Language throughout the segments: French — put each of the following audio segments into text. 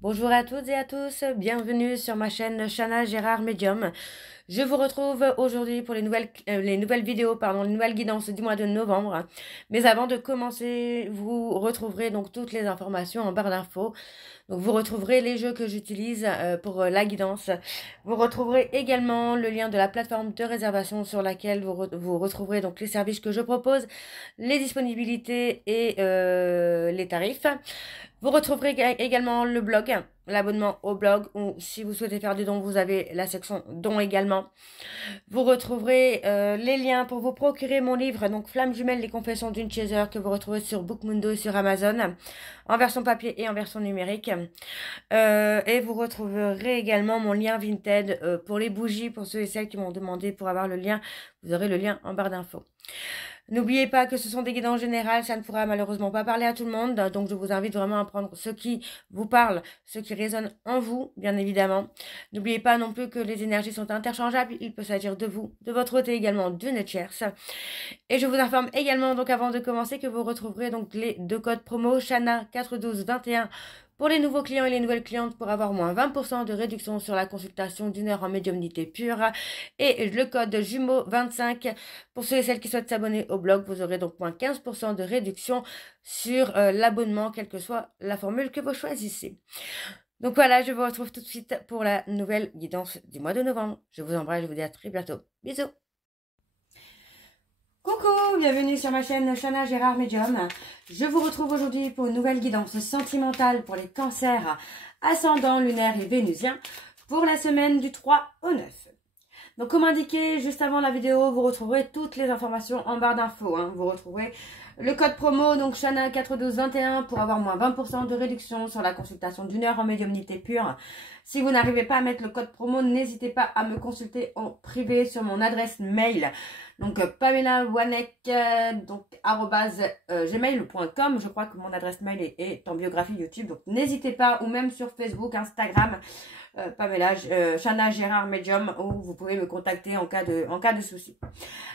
Bonjour à toutes et à tous, bienvenue sur ma chaîne Chana Gérard Medium. Je vous retrouve aujourd'hui pour les nouvelles vidéos, les nouvelles guidances du mois de novembre. Mais avant de commencer, vous retrouverez donc toutes les informations en barre d'infos. Donc vous retrouverez les jeux que j'utilise pour la guidance. Vous retrouverez également le lien de la plateforme de réservation sur laquelle vous retrouverez donc les services que je propose, les disponibilités et les tarifs. Vous retrouverez également le blog, l'abonnement au blog, ou si vous souhaitez faire des dons, vous avez la section dons également. Vous retrouverez les liens pour vous procurer mon livre, donc Flamme jumelle, les confessions d'une chaser, que vous retrouvez sur Bookmundo et sur Amazon, en version papier et en version numérique. Et vous retrouverez également mon lien Vinted pour les bougies, pour ceux et celles qui m'ont demandé pour avoir le lien. Vous aurez le lien en barre d'infos. N'oubliez pas que ce sont des guidances générales, ça ne pourra malheureusement pas parler à tout le monde, donc je vous invite vraiment à prendre ce qui vous parle, ce qui résonne en vous, bien évidemment. N'oubliez pas non plus que les énergies sont interchangeables, il peut s'agir de vous, de votre côté également d'une tierce. Et je vous informe également, donc avant de commencer, que vous retrouverez donc les deux codes promo Chana 41221 pour les nouveaux clients et les nouvelles clientes pour avoir moins 20% de réduction sur la consultation d'une heure en médiumnité pure. Et le code jumeau 25 pour ceux et celles qui souhaitent s'abonner au blog. Vous aurez donc moins 15% de réduction sur l'abonnement, quelle que soit la formule que vous choisissez. Donc voilà, je vous retrouve tout de suite pour la nouvelle guidance du mois de novembre. Je vous embrasse, je vous dis à très bientôt. Bisous. Coucou, bienvenue sur ma chaîne Chana Gérard Medium. Je vous retrouve aujourd'hui pour une nouvelle guidance sentimentale pour les cancers ascendant lunaire et vénusien pour la semaine du 3 au 9. Donc comme indiqué juste avant la vidéo, vous retrouverez toutes les informations en barre d'infos. Vous retrouverez le code promo, donc Chana 41221 pour avoir moins 20% de réduction sur la consultation d'une heure en médiumnité pure. Si vous n'arrivez pas à mettre le code promo, n'hésitez pas à me consulter en privé sur mon adresse mail. Donc Pamela Wanek, @gmail.com. Je crois que mon adresse mail est en biographie YouTube. Donc n'hésitez pas, ou même sur Facebook, Instagram, Pamela Chana Gérard Medium, où vous pouvez me contacter en cas de souci.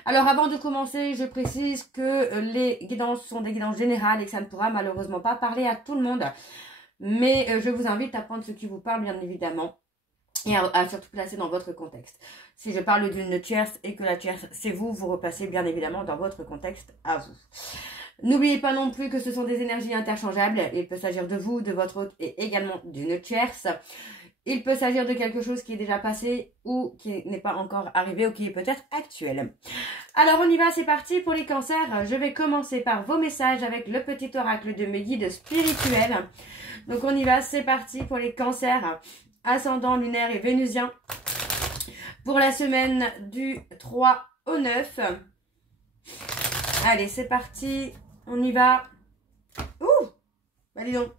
Alors avant de commencer, je précise que les guidances sont des guidances générales et que ça ne pourra malheureusement pas parler à tout le monde. Mais je vous invite à prendre ce qui vous parle, bien évidemment, et à surtout placer dans votre contexte. Si je parle d'une tierce et que la tierce c'est vous, vous repassez bien évidemment dans votre contexte à vous. N'oubliez pas non plus que ce sont des énergies interchangeables. Il peut s'agir de vous, de votre hôte et également d'une tierce. Il peut s'agir de quelque chose qui est déjà passé ou qui n'est pas encore arrivé ou qui est peut-être actuel. Alors on y va, c'est parti pour les cancers. Je vais commencer par vos messages avec le petit oracle de mes guides spirituels. Donc on y va, c'est parti pour les cancers ascendant lunaire et vénusien pour la semaine du 3 au 9. Allez, c'est parti, on y va. Ouh, allez donc.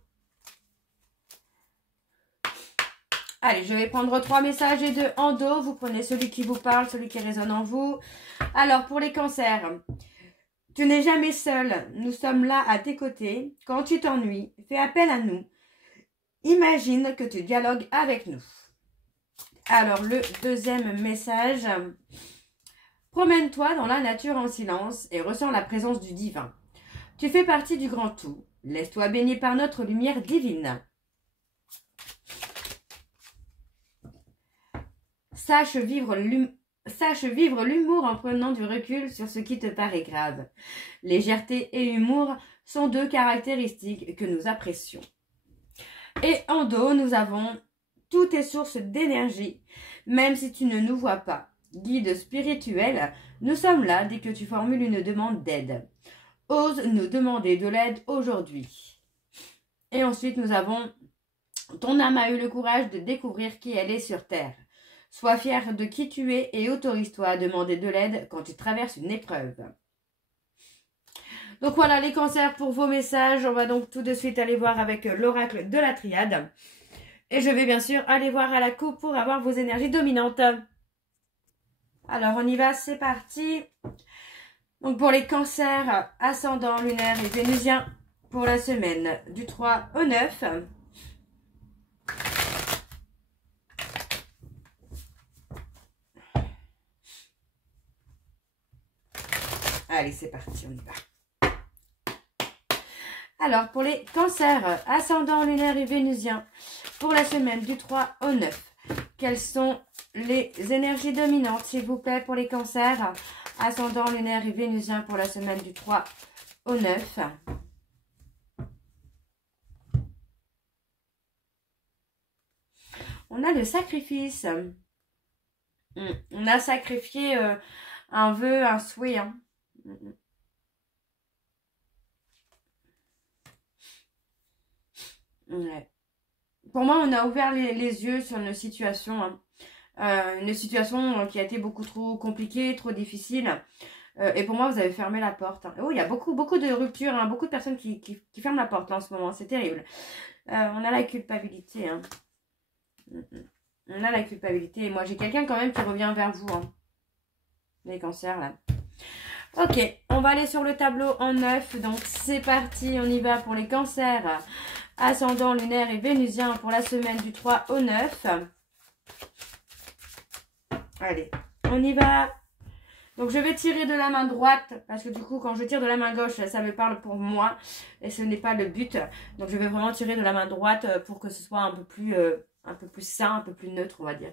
Allez, je vais prendre 3 messages et 2 en dos. Vous prenez celui qui vous parle, celui qui résonne en vous. Alors, pour les cancers, tu n'es jamais seul. Nous sommes là à tes côtés. Quand tu t'ennuies, fais appel à nous. Imagine que tu dialogues avec nous. Alors, le deuxième message. Promène-toi dans la nature en silence et ressens la présence du divin. Tu fais partie du grand tout. Laisse-toi baigner par notre lumière divine. Sache vivre l'humour en prenant du recul sur ce qui te paraît grave. Légèreté et humour sont deux caractéristiques que nous apprécions. Et en dos, nous avons tout est source d'énergie, même si tu ne nous vois pas. Guide spirituel, nous sommes là dès que tu formules une demande d'aide. Ose nous demander de l'aide aujourd'hui. Et ensuite, nous avons ton âme a eu le courage de découvrir qui elle est sur Terre. Sois fier de qui tu es et autorise-toi à demander de l'aide quand tu traverses une épreuve. Donc voilà les cancers pour vos messages. On va donc tout de suite aller voir avec l'oracle de la triade. Et je vais bien sûr aller voir à la coupe pour avoir vos énergies dominantes. Alors on y va, c'est parti. Donc pour les cancers ascendant lunaire et vénusien pour la semaine du 3 au 9. Allez, c'est parti, on y va. Alors, pour les cancers, ascendant lunaire et vénusien, pour la semaine du 3 au 9, quelles sont les énergies dominantes, s'il vous plaît, pour les cancers, ascendant lunaire et vénusien pour la semaine du 3 au 9. On a le sacrifice. On a sacrifié un vœu, un souhait. Hein. Ouais. Pour moi, on a ouvert les yeux sur une situation. Hein. Une situation qui a été beaucoup trop compliquée, trop difficile. Et pour moi, vous avez fermé la porte. Hein. Oh, il y a beaucoup de ruptures, hein, beaucoup de personnes qui ferment la porte là, en ce moment. C'est terrible. On a la culpabilité. Hein. On a la culpabilité. Et moi, j'ai quelqu'un quand même qui revient vers vous. Hein. Les cancers, là. Ok, on va aller sur le tableau en 9. Donc, c'est parti. On y va pour les cancers. Ascendant lunaire et vénusien pour la semaine du 3 au 9. Allez, on y va. Donc, je vais tirer de la main droite. Parce que du coup, quand je tire de la main gauche, ça me parle pour moi. Et ce n'est pas le but. Donc, je vais vraiment tirer de la main droite pour que ce soit un peu plus sain, un peu plus neutre, on va dire.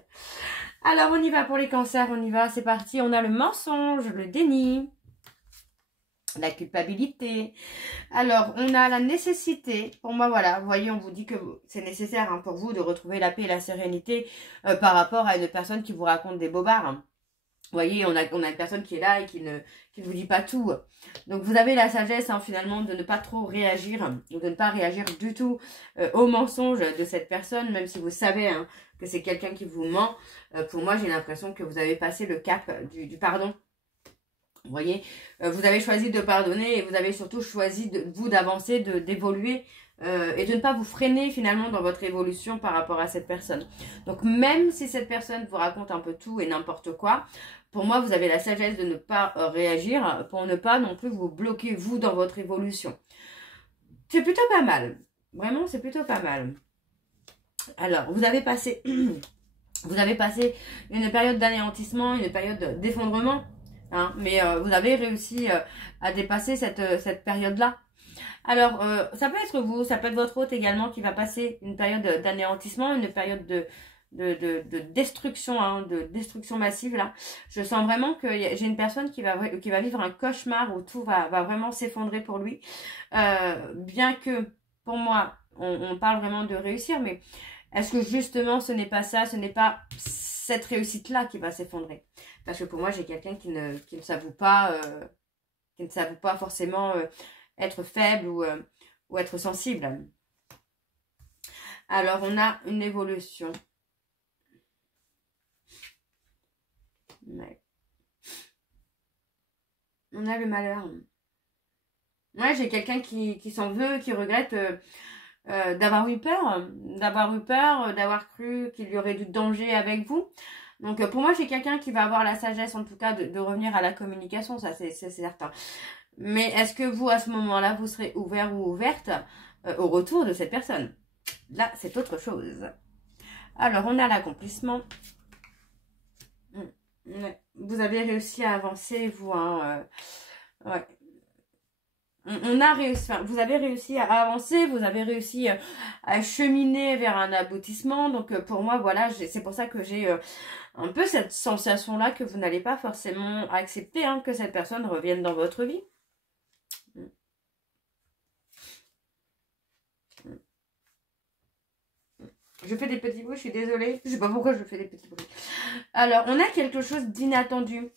Alors, on y va pour les cancers. On y va, c'est parti. On a le mensonge, le déni, la culpabilité. Alors, on a la nécessité. Pour moi, voilà, vous voyez, on vous dit que c'est nécessaire hein, pour vous de retrouver la paix et la sérénité par rapport à une personne qui vous raconte des bobards. Hein. Vous voyez, on a une personne qui est là et qui ne vous dit pas tout. Donc, vous avez la sagesse, hein, finalement, de ne pas trop réagir, ou de ne pas réagir du tout aux mensonges de cette personne, même si vous savez hein, que c'est quelqu'un qui vous ment. Pour moi, j'ai l'impression que vous avez passé le cap du pardon. Vous voyez, vous avez choisi de pardonner et vous avez surtout choisi, vous, d'avancer, d'évoluer et de ne pas vous freiner finalement dans votre évolution par rapport à cette personne. Donc, même si cette personne vous raconte un peu tout et n'importe quoi, pour moi, vous avez la sagesse de ne pas réagir pour ne pas non plus vous bloquer, vous, dans votre évolution. C'est plutôt pas mal. Vraiment, c'est plutôt pas mal. Alors, vous avez passé une période d'anéantissement, une période d'effondrement. Hein, mais vous avez réussi à dépasser cette période-là. Alors, ça peut être vous, ça peut être votre hôte également qui va passer une période d'anéantissement, une période de destruction, hein, de destruction massive là. Je sens vraiment que j'ai une personne qui va vivre un cauchemar où tout va vraiment s'effondrer pour lui. Bien que, pour moi, on parle vraiment de réussir, mais est-ce que justement ce n'est pas ça, ce n'est pas cette réussite-là qui va s'effondrer? Parce que pour moi, j'ai quelqu'un qui ne s'avoue pas, forcément être faible ou être sensible. Alors, on a une évolution. Ouais. On a le malheur. Ouais, j'ai quelqu'un qui s'en veut, qui regrette d'avoir eu peur, d'avoir cru qu'il y aurait du danger avec vous. Donc, pour moi, j'ai quelqu'un qui va avoir la sagesse, en tout cas, de revenir à la communication, ça, c'est certain. Mais est-ce que vous, à ce moment-là, vous serez ouvert ou ouverte au retour de cette personne? Là, c'est autre chose. Alors, on a l'accomplissement. Vous avez réussi à avancer, vous, hein, ouais. On a réussi, enfin, vous avez réussi à avancer, vous avez réussi à cheminer vers un aboutissement. Donc, pour moi, voilà, c'est pour ça que j'ai un peu cette sensation-là que vous n'allez pas forcément accepter hein, que cette personne revienne dans votre vie. Je fais des petits bruits, je suis désolée. Je sais pas pourquoi je fais des petits bruits. Alors, on a quelque chose d'inattendu.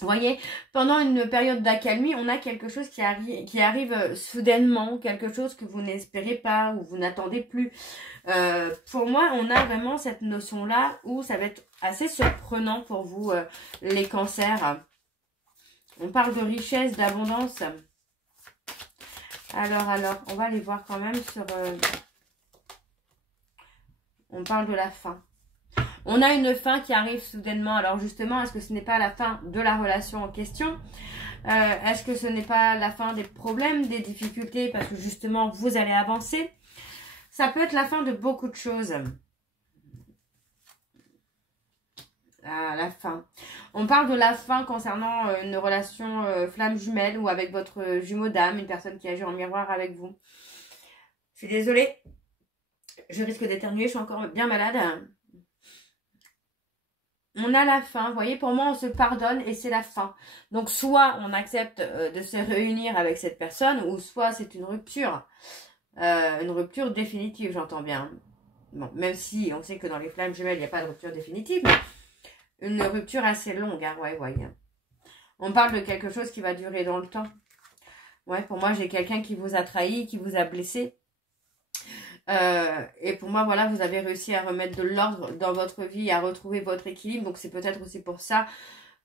Vous voyez, pendant une période d'accalmie, on a quelque chose qui arrive soudainement, quelque chose que vous n'espérez pas ou vous n'attendez plus. Pour moi, on a vraiment cette notion-là où ça va être assez surprenant pour vous, les cancers. On parle de richesse, d'abondance. Alors, on va aller voir quand même sur... on parle de la fin. On a une fin qui arrive soudainement. Alors justement, est-ce que ce n'est pas la fin de la relation en question? Est-ce que ce n'est pas la fin des problèmes, des difficultés? Parce que justement, vous allez avancer. Ça peut être la fin de beaucoup de choses. à la fin. On parle de la fin concernant une relation flamme jumelle ou avec votre jumeau d'âme, une personne qui agit en miroir avec vous. Je suis désolée, je risque d'éternuer, je suis encore bien malade. On a la fin, vous voyez, pour moi on se pardonne et c'est la fin. Donc soit on accepte de se réunir avec cette personne ou soit c'est une rupture définitive, j'entends bien. Bon, même si on sait que dans les flammes jumelles il n'y a pas de rupture définitive, mais une rupture assez longue, hein, ouais. On parle de quelque chose qui va durer dans le temps. Ouais, pour moi j'ai quelqu'un qui vous a trahi, qui vous a blessé. Et pour moi, voilà, vous avez réussi à remettre de l'ordre dans votre vie, à retrouver votre équilibre. Donc, c'est peut-être aussi pour ça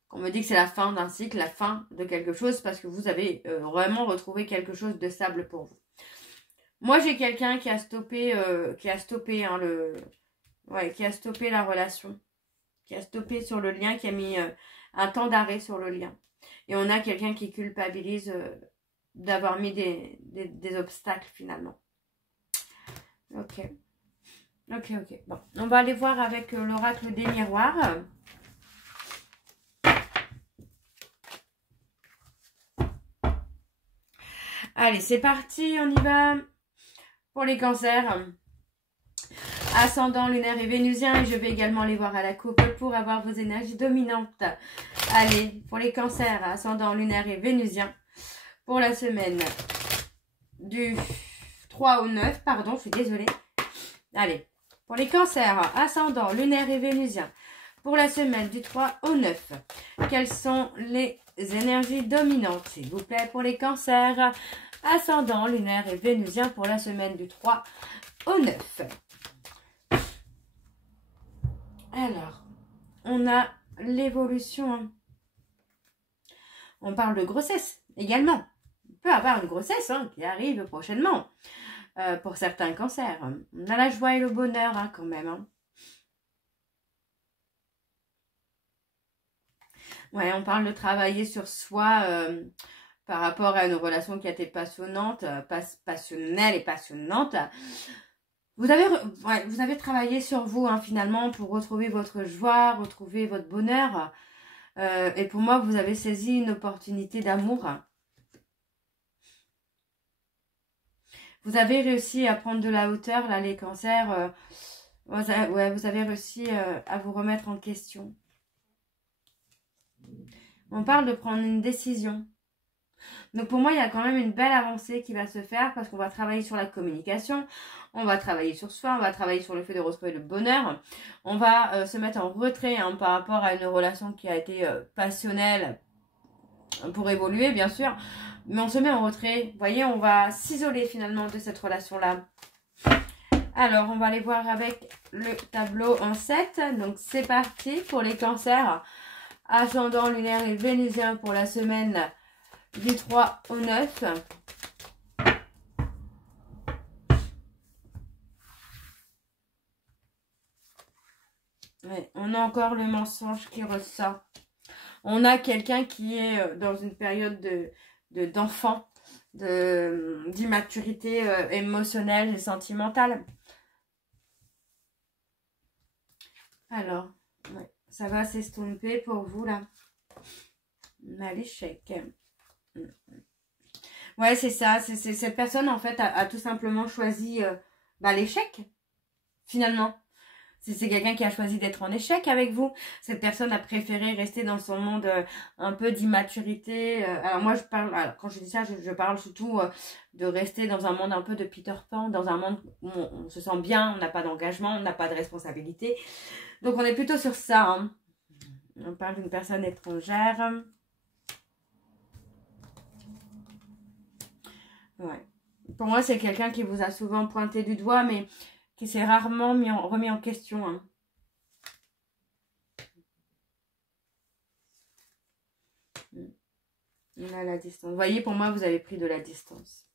qu'on me dit que c'est la fin d'un cycle, la fin de quelque chose, parce que vous avez vraiment retrouvé quelque chose de stable pour vous. Moi, j'ai quelqu'un qui a stoppé, qui a stoppé la relation, qui a stoppé sur le lien, qui a mis un temps d'arrêt sur le lien. Et on a quelqu'un qui culpabilise d'avoir mis des obstacles finalement. Ok. Bon, on va aller voir avec l'oracle des miroirs. Allez, c'est parti, on y va. Pour les cancers, ascendant lunaire et vénusien. Et je vais également les voir à la coupe pour avoir vos énergies dominantes. Allez, pour les cancers, ascendant lunaire et vénusien. Pour la semaine du 3 au 9, pardon, je suis désolée. Allez, pour les cancers, ascendant, lunaire et vénusien, pour la semaine du 3 au 9, quelles sont les énergies dominantes, s'il vous plaît, pour les cancers, ascendant, lunaire et vénusien, pour la semaine du 3 au 9. Alors, on a l'évolution. Hein. On parle de grossesse également. On peut avoir une grossesse qui arrive prochainement. Pour certains cancers. On a la joie et le bonheur quand même. Hein. Ouais, on parle de travailler sur soi par rapport à une relation qui a été passionnante, passionnelle et passionnante. Vous avez travaillé sur vous finalement pour retrouver votre joie, retrouver votre bonheur. Et pour moi, vous avez saisi une opportunité d'amour. Vous avez réussi à prendre de la hauteur, là, les cancers. Vous avez réussi à vous remettre en question. On parle de prendre une décision. Donc, pour moi, il y a quand même une belle avancée qui va se faire parce qu'on va travailler sur la communication, on va travailler sur soi, on va travailler sur le fait de retrouver le bonheur. On va se mettre en retrait par rapport à une relation qui a été passionnelle pour évoluer, bien sûr. Mais on se met en retrait. Vous voyez, on va s'isoler finalement de cette relation-là. Alors, on va aller voir avec le tableau en 7. Donc, c'est parti pour les cancers. Ascendant, lunaire et vénusien pour la semaine du 3 au 9. Ouais, on a encore le mensonge qui ressort. On a quelqu'un qui est dans une période d'enfant, d'immaturité émotionnelle et sentimentale. Alors, ouais, ça va s'estomper pour vous là. On a l'échec. Ouais, c'est ça. Cette personne en fait a tout simplement choisi l'échec finalement. C'est quelqu'un qui a choisi d'être en échec avec vous. Cette personne a préféré rester dans son monde un peu d'immaturité. Alors moi, quand je dis ça, je parle surtout de rester dans un monde un peu de Peter Pan, dans un monde où on se sent bien, on n'a pas d'engagement, on n'a pas de responsabilité. Donc on est plutôt sur ça. Hein. On parle d'une personne étrangère. Ouais. Pour moi, c'est quelqu'un qui vous a souvent pointé du doigt, mais qui s'est rarement remis en question. Hein. On a la distance. Vous voyez, pour moi, vous avez pris de la distance.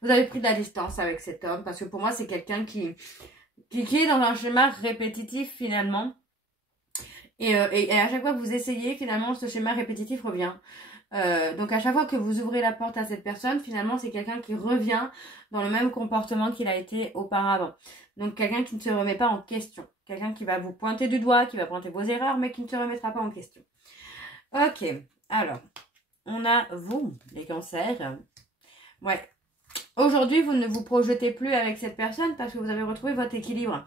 Vous avez pris de la distance avec cet homme, parce que pour moi, c'est quelqu'un qui est dans un schéma répétitif, finalement. Et à chaque fois que vous essayez, finalement, ce schéma répétitif revient. Donc à chaque fois que vous ouvrez la porte à cette personne, finalement c'est quelqu'un qui revient dans le même comportement qu'il a été auparavant. Donc quelqu'un qui ne se remet pas en question. Quelqu'un qui va vous pointer du doigt, qui va pointer vos erreurs, mais qui ne se remettra pas en question. Ok, alors, on a vous, les cancers. Ouais, aujourd'hui vous ne vous projetez plus avec cette personne parce que vous avez retrouvé votre équilibre.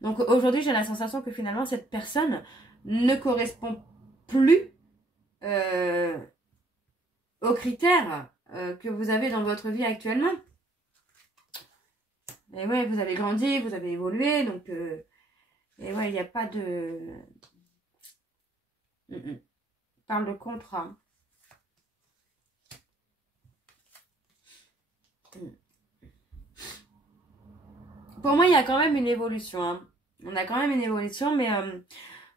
Donc aujourd'hui j'ai la sensation que finalement cette personne ne correspond plus aux critères que vous avez dans votre vie actuellement. Et ouais, vous avez grandi, vous avez évolué, donc... et ouais, il n'y a pas de... On parle de contrat. Pour moi, il y a quand même une évolution. Hein. On a quand même une évolution, mais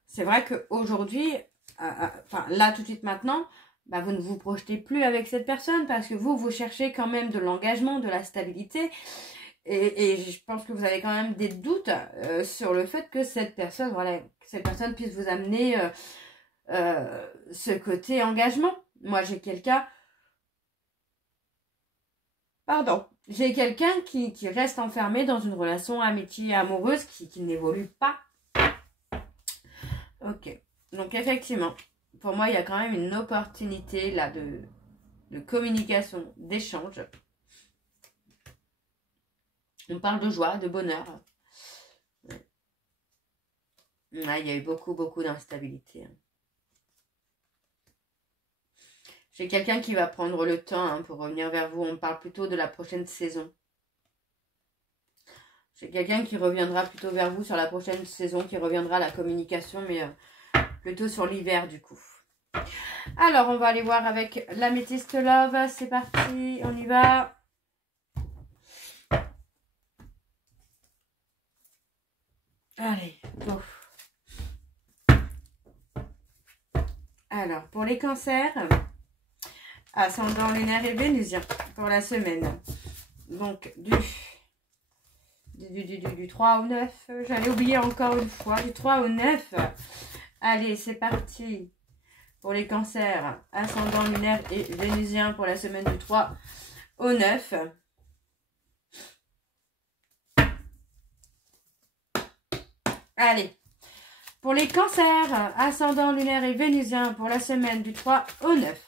c'est vrai qu'aujourd'hui, enfin là tout de suite maintenant, bah, vous ne vous projetez plus avec cette personne parce que vous cherchez quand même de l'engagement, de la stabilité. Et je pense que vous avez quand même des doutes sur le fait que cette personne, voilà, que cette personne puisse vous amener ce côté engagement. Moi, j'ai quelqu'un... Pardon. J'ai quelqu'un qui reste enfermé dans une relation amitié amoureuse qui n'évolue pas. Ok. Donc, effectivement, pour moi, il y a quand même une opportunité là de communication, d'échange. On parle de joie, de bonheur. Ouais, il y a eu beaucoup d'instabilité. J'ai quelqu'un qui va prendre le temps pour revenir vers vous. On parle plutôt de la prochaine saison. J'ai quelqu'un qui reviendra plutôt vers vous sur la prochaine saison, qui reviendra à la communication, mais plutôt sur l'hiver du coup. Alors, on va aller voir avec l'Améthyste Love. C'est parti, on y va. Allez, go. Alors, pour les cancers, ascendant lunaire et vénusien pour la semaine. Donc, du 3 au 9. J'allais oublier encore une fois. Du 3 au 9. Allez, c'est parti. Pour les cancers, ascendant lunaire et vénusien pour la semaine du 3 au 9. Allez. Pour les cancers, ascendant lunaire et vénusien pour la semaine du 3 au 9.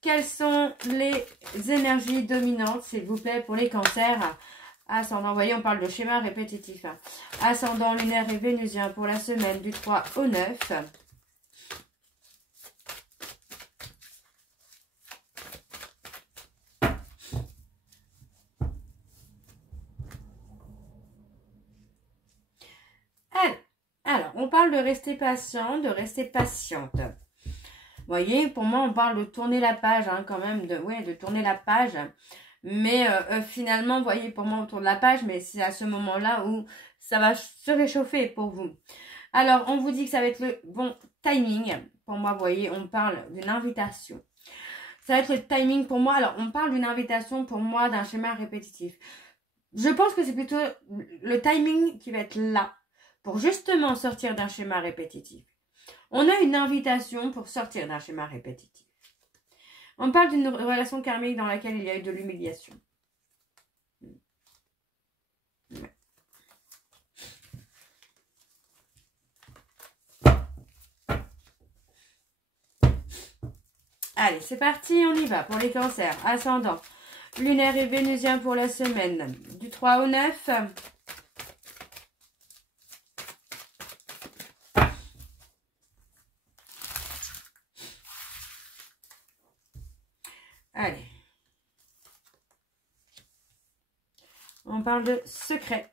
Quelles sont les énergies dominantes, s'il vous plaît, pour les cancers? Ascendant, vous voyez, on parle de schéma répétitif. Ascendant lunaire et vénusien pour la semaine du 3 au 9. Alors, on parle de rester patient, de rester patiente. Vous voyez, pour moi, on parle de tourner la page, quand même, de tourner la page. Mais finalement, vous voyez, pour moi, on tourne la page, mais c'est à ce moment-là où ça va se réchauffer pour vous. Alors, on vous dit que ça va être le bon timing. Pour moi, vous voyez, on parle d'une invitation. Ça va être le timing pour moi. Alors, on parle d'une invitation pour moi d'un schéma répétitif. Je pense que c'est plutôt le timing qui va être là pour justement sortir d'un schéma répétitif. On a une invitation pour sortir d'un schéma répétitif. On parle d'une relation karmique dans laquelle il y a eu de l'humiliation. Ouais. Allez, c'est parti, on y va pour les cancers. Ascendant lunaire et vénusien pour la semaine du 3 au 9. Allez. On parle de secret.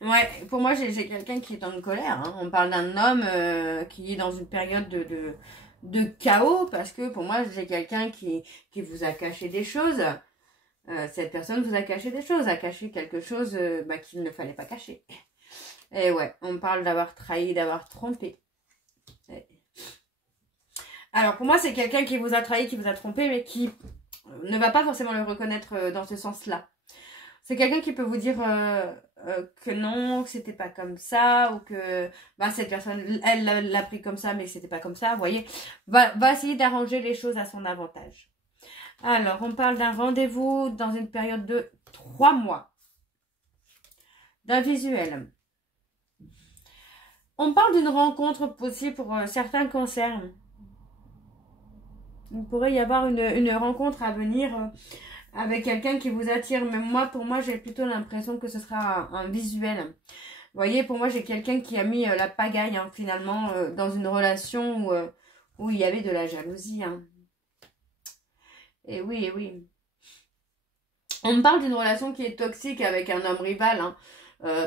Ouais, pour moi, j'ai quelqu'un qui est en colère. On parle d'un homme qui est dans une période de chaos parce que pour moi, j'ai quelqu'un qui vous a caché des choses. Cette personne vous a caché des choses, a caché quelque chose qu'il ne fallait pas cacher. Et ouais, on parle d'avoir trahi, d'avoir trompé. Alors, pour moi, c'est quelqu'un qui vous a trahi, qui vous a trompé, mais qui ne va pas forcément le reconnaître dans ce sens-là. C'est quelqu'un qui peut vous dire que non, que c'était pas comme ça, ou que bah, cette personne, elle l'a pris comme ça, mais c'était pas comme ça, vous voyez. Va essayer d'arranger les choses à son avantage. Alors, on parle d'un rendez-vous dans une période de 3 mois. D'un visuel. On parle d'une rencontre possible pour certains cancers. Il pourrait y avoir une rencontre à venir avec quelqu'un qui vous attire. Mais moi, pour moi, j'ai plutôt l'impression que ce sera un visuel. Vous voyez, pour moi, j'ai quelqu'un qui a mis la pagaille, hein, finalement, dans une relation où il y avait de la jalousie. Hein. Et oui, et oui. On me parle d'une relation qui est toxique avec un homme rival, hein,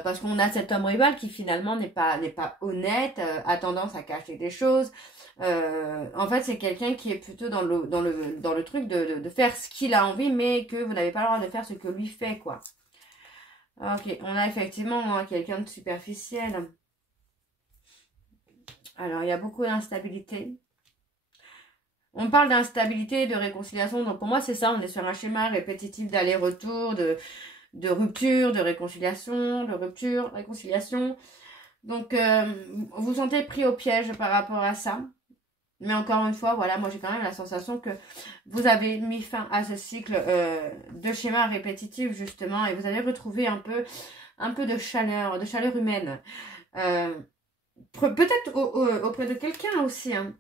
parce qu'on a cet homme rival qui finalement n'est pas honnête, a tendance à cacher des choses. En fait, c'est quelqu'un qui est plutôt dans le truc de faire ce qu'il a envie, mais que vous n'avez pas le droit de faire ce que lui fait, quoi. Ok, on a effectivement hein, quelqu'un de superficiel. Alors, il y a beaucoup d'instabilité. On parle d'instabilité et de réconciliation, donc pour moi c'est ça, on est sur un schéma répétitif d'aller-retour, de rupture, de réconciliation, de rupture, réconciliation. Donc vous vous sentez pris au piège par rapport à ça. Mais encore une fois, voilà, moi j'ai quand même la sensation que vous avez mis fin à ce cycle de schéma répétitif justement, et vous avez retrouvé un peu de chaleur humaine. Peut-être auprès de quelqu'un aussi, hein.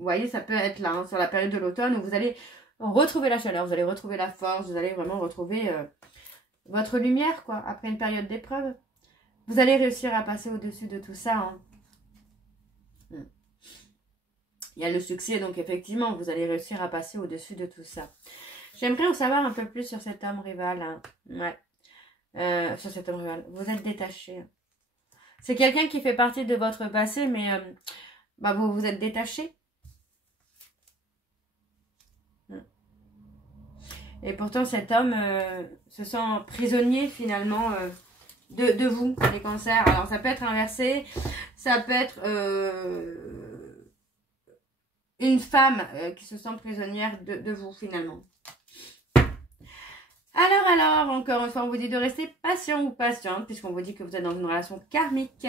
Vous voyez, ça peut être là, hein, sur la période de l'automne, où vous allez retrouver la chaleur, vous allez retrouver la force, vous allez vraiment retrouver votre lumière, quoi, après une période d'épreuve. Vous allez réussir à passer au-dessus de tout ça. Hein. Il y a le succès, donc effectivement, vous allez réussir à passer au-dessus de tout ça. J'aimerais en savoir un peu plus sur cet homme rival. Hein. Ouais. Sur cet homme rival. Vous êtes détaché. C'est quelqu'un qui fait partie de votre passé, mais bah, vous vous êtes détaché. Et pourtant, cet homme se sent prisonnier finalement de vous, les cancers. Alors, ça peut être inversé, ça peut être une femme qui se sent prisonnière de vous finalement. Alors, encore une fois, on vous dit de rester patient ou patiente, puisqu'on vous dit que vous êtes dans une relation karmique.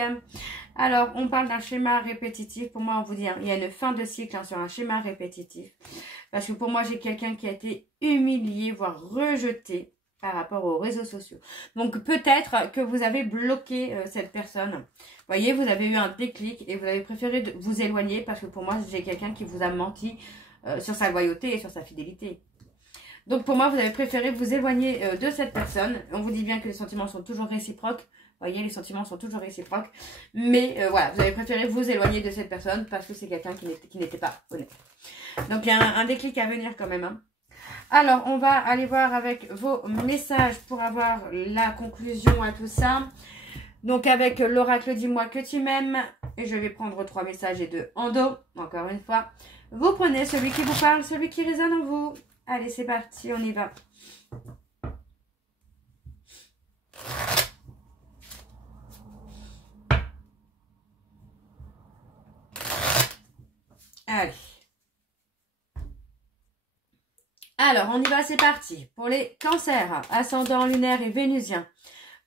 Alors, on parle d'un schéma répétitif. Pour moi, on vous dit, hein, il y a une fin de cycle hein, sur un schéma répétitif. Parce que pour moi, j'ai quelqu'un qui a été humilié, voire rejeté par rapport aux réseaux sociaux. Donc, peut-être que vous avez bloqué cette personne. Vous voyez, vous avez eu un déclic et vous avez préféré vous éloigner parce que pour moi, j'ai quelqu'un qui vous a menti sur sa loyauté et sur sa fidélité. Donc pour moi, vous avez préféré vous éloigner de cette personne. On vous dit bien que les sentiments sont toujours réciproques. Vous voyez, les sentiments sont toujours réciproques. Mais voilà, vous avez préféré vous éloigner de cette personne parce que c'est quelqu'un qui n'était pas honnête. Donc il y a un déclic à venir quand même. Hein. Alors, on va aller voir avec vos messages pour avoir la conclusion à tout ça. Donc avec l'oracle dis-moi que tu m'aimes. Et je vais prendre 3 messages et 2 en dos. Encore une fois, vous prenez celui qui vous parle, celui qui résonne en vous. Allez, c'est parti, on y va. Allez. Alors, on y va, c'est parti. Pour les cancers, ascendant lunaire et vénusien,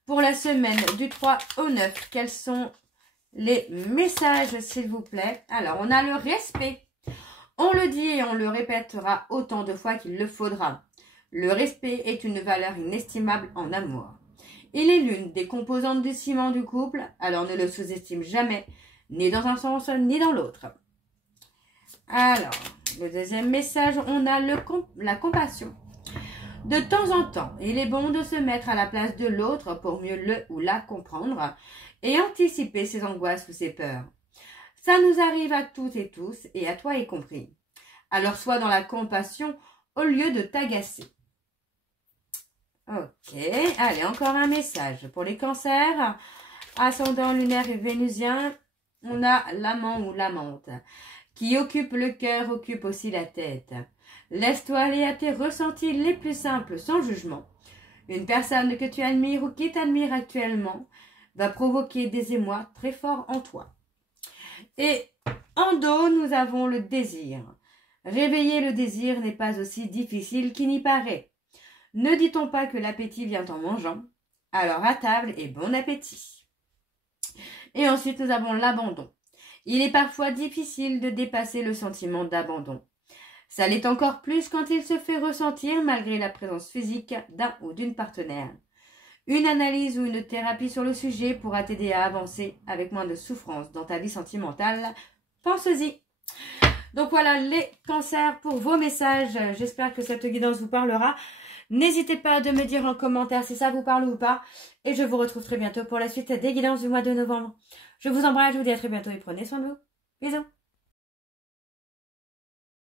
pour la semaine du 3 au 9, quels sont les messages, s'il vous plaît? Alors, on a le respect. On le dit et on le répétera autant de fois qu'il le faudra. Le respect est une valeur inestimable en amour. Il est l'une des composantes du ciment du couple, alors ne le sous-estime jamais, ni dans un sens ni dans l'autre. Alors, le deuxième message, on a la compassion. De temps en temps, il est bon de se mettre à la place de l'autre pour mieux le ou la comprendre et anticiper ses angoisses ou ses peurs. Ça nous arrive à toutes et tous, et à toi y compris. Alors sois dans la compassion au lieu de t'agacer. Ok, allez, encore un message. Pour les cancers, ascendant lunaire et vénusien, on a l'amant ou l'amante. Qui occupe le cœur, occupe aussi la tête. Laisse-toi aller à tes ressentis les plus simples, sans jugement. Une personne que tu admires ou qui t'admire actuellement va provoquer des émois très forts en toi. Et en dos, nous avons le désir. Réveiller le désir n'est pas aussi difficile qu'il n'y paraît. Ne dit-on pas que l'appétit vient en mangeant? Alors à table et bon appétit. Et ensuite, nous avons l'abandon. Il est parfois difficile de dépasser le sentiment d'abandon. Ça l'est encore plus quand il se fait ressentir malgré la présence physique d'un ou d'une partenaire. Une analyse ou une thérapie sur le sujet pourra t'aider à avancer avec moins de souffrance dans ta vie sentimentale. Pense-y. Donc voilà les cancers pour vos messages. J'espère que cette guidance vous parlera. N'hésitez pas à me dire en commentaire si ça vous parle ou pas. Et je vous retrouve très bientôt pour la suite des guidances du mois de novembre. Je vous embrasse, je vous dis à très bientôt et prenez soin de vous. Bisous.